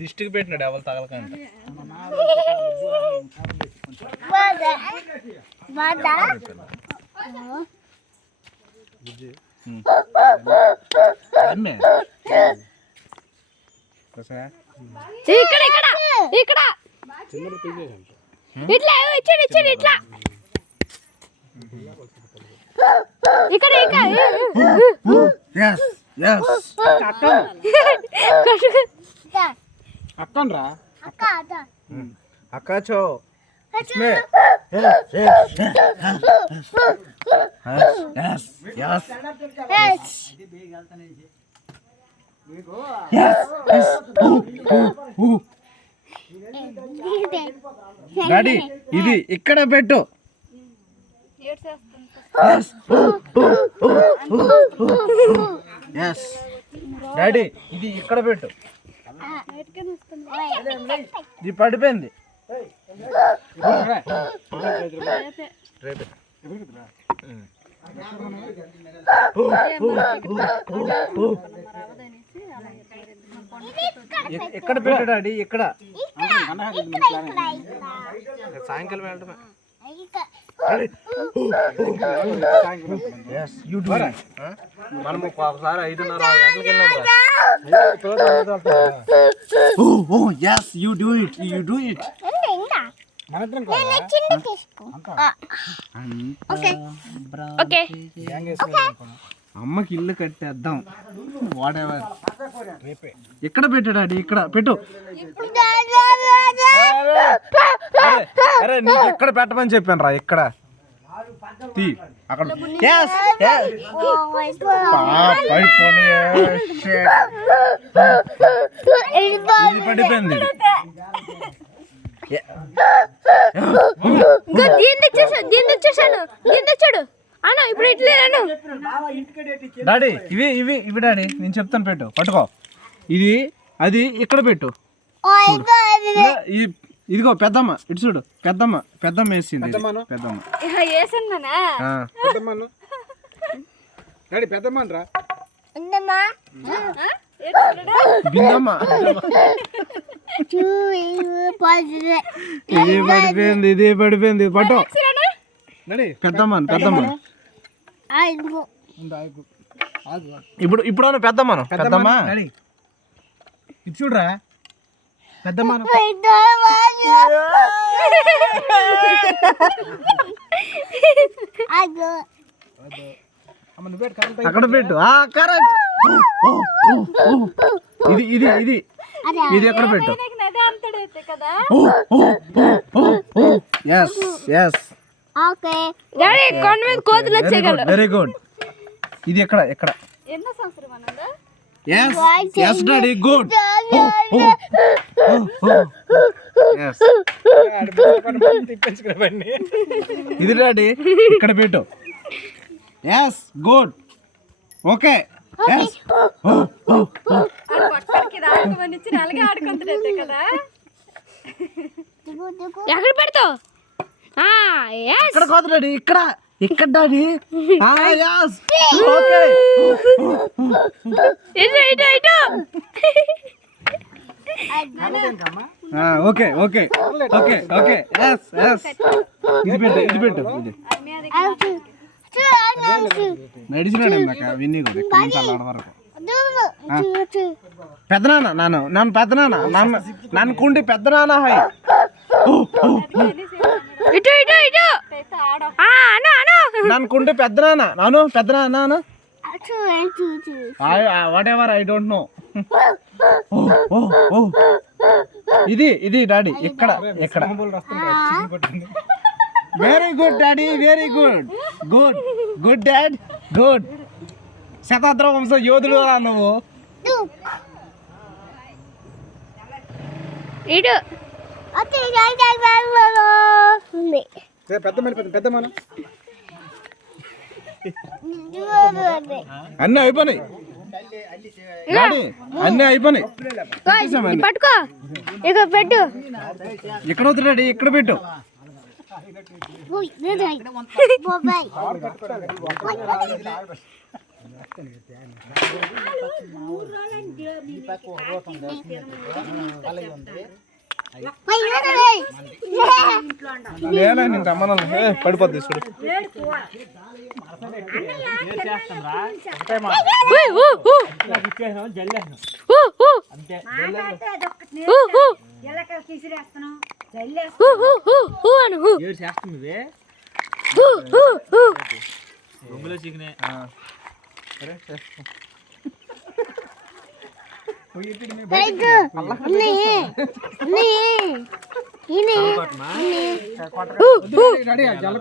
దిష్టికి పెట్టినాడు ఎవరు తగలకండి. ఇక్కడ ఇక్కడ ఇక్కడ ఇట్లా ఇచ్చాడు ఇచ్చాడు ఇట్లా ఇక్కడ అక్కన్ రా అక్క చో इसमें డాడీ ఇది ఇక్కడ పెట్టు. డాడీ ఇది ఇక్కడ పెట్టు. ఇది పడిపోయింది. ఎక్కడ పెట్టు డాడీ? ఇక్కడ సాయంకాలం వెళ్ళటమే. మనం ఒకసారి 5:30 గంటలకి అమ్మకి ఇల్లు కట్టేద్దాం. What ever. ఎక్కడ పెట్టాడు? ఇక్కడ పెట్టు. అరే నీకు ఎక్కడ పెట్టమని చెప్పాను రా. ఇక్కడ తీ అక్కడ పడిపోయింది. ఇప్పుడు ఇట్లేను డాడీ. ఇవి ఇవి ఇవి డాడీ నేను చెప్తాను. పెట్టు పట్టుకో. ఇది అది ఇక్కడ పెట్టు. ఇదిగో పెద్దమ్మ ఇటు చూడు. పెద్దమ్మ వేసింది. పెద్దమ్మ పెద్దమ్మ రా. బిందమ్మ ఇది పడిపోయింది. పట్టు పెద్దమ్మ. ఇప్పుడు పెద్దమ్మ ఇది చూడరా. పెద్దమ్మ అక్కడ పెట్టు. ఇది ఇది ఇది ఇది ఎక్కడ పెట్టు. Very good. ఇది ఎక్కడ ఎక్కడ? yes daddy good. yes ఇది డాడీ ఇక్కడ పెట్టు. yes good okay yes ఎక్కడ పెడతావు? ఇక్కడ కాదు డాడీ. ఇక్కడ ఇక్కడ daddy. yes okay okay okay okay okay yes yes ఇది పెట్టు. నడిచినాడు నాకు విన్నీ కూడా ఇక్కడ నుంచి అలా వరకు. పెద్దనాన్న నన్ను పెద్దనాన్న నన్ను కుండి పెద్దనాన్న హాయ్. నన్ను కుండి పెద్దనాన్న నాను పెద్దనాన్న whatever I don't know. ఇది ఇది డాడీ ఇక్కడ ఎక్కడ? Very good daddy very good good good dad good. శతాద్ర వంశ యోధుడు రా నువ్వు. అన్నీ అయిపోయినాయి. డాడీ అన్నీ అయిపోయినాయి ఇది పట్టుకో ఇక పెట్టు ఇక్కడ వద్దు డాడీ ఇక్కడ పెట్టు నేను రమ్మన్నా పడిపోద్ది చూడు